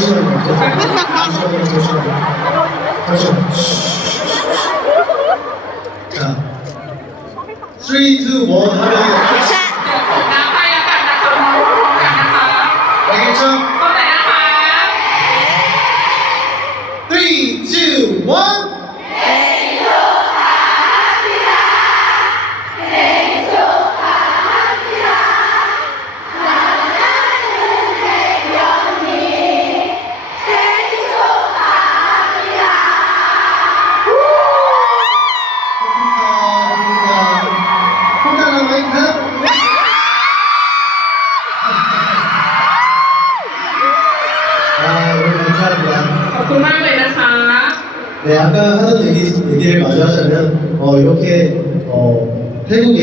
잠시만요, 잠시만요. 잠시만요. 자, 3, 2, 1 하면 ขอบคุณมากเลยนะคะ 네, 아까 하던 얘기, 얘기를 마저 하자면, 어, 이렇게, 어, 태국에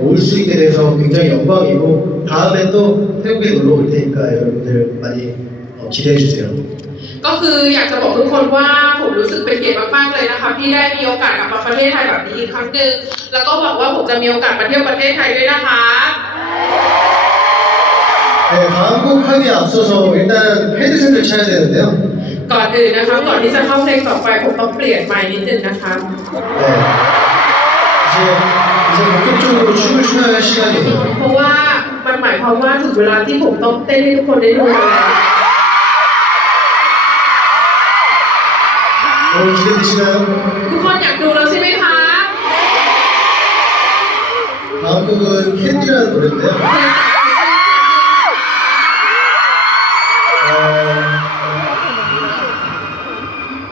올 수 있게 돼서 굉장히 영광이고, 다음에 또 태국에 놀러 올 테니까 여러분들 많이 어, 기대해 주세요. ก็คืออยากจะบอกทุกคนว่าผมรู้สึกเป็นเกียรติมากๆเลยนะคะที่ได้มีโอกาสกลับมาประเทศไทยแบบนี้อีกครั้งหนึ่งแล้วก็หวังว่าผมจะมีโอกาสมาเที่ยวประเทศไทยด้วยนะคะ 네, 다음 곡 하기에 앞서서 일단 헤드셋을 쳐야 되는데요. ก่อนอื่นนะคะ ก่อนที่จะเข้าเพลงต่อไปผมต้องเปลี่ยนไมค์นิดนึงนะคะ 네. 이제, 이제 본격적으로 춤을 춰야 할 시간이에요. เพราะว่ามันหมายความว่าถึงเวลาที่ผมต้องเต้นให้ทุกคนได้ดูแล้ว 여러분 기대되시나요? ทุกคนอยากดูแล้วใช่ไหมคะ 다음 곡은 캔디라는 노래인데요. เพลงต่อ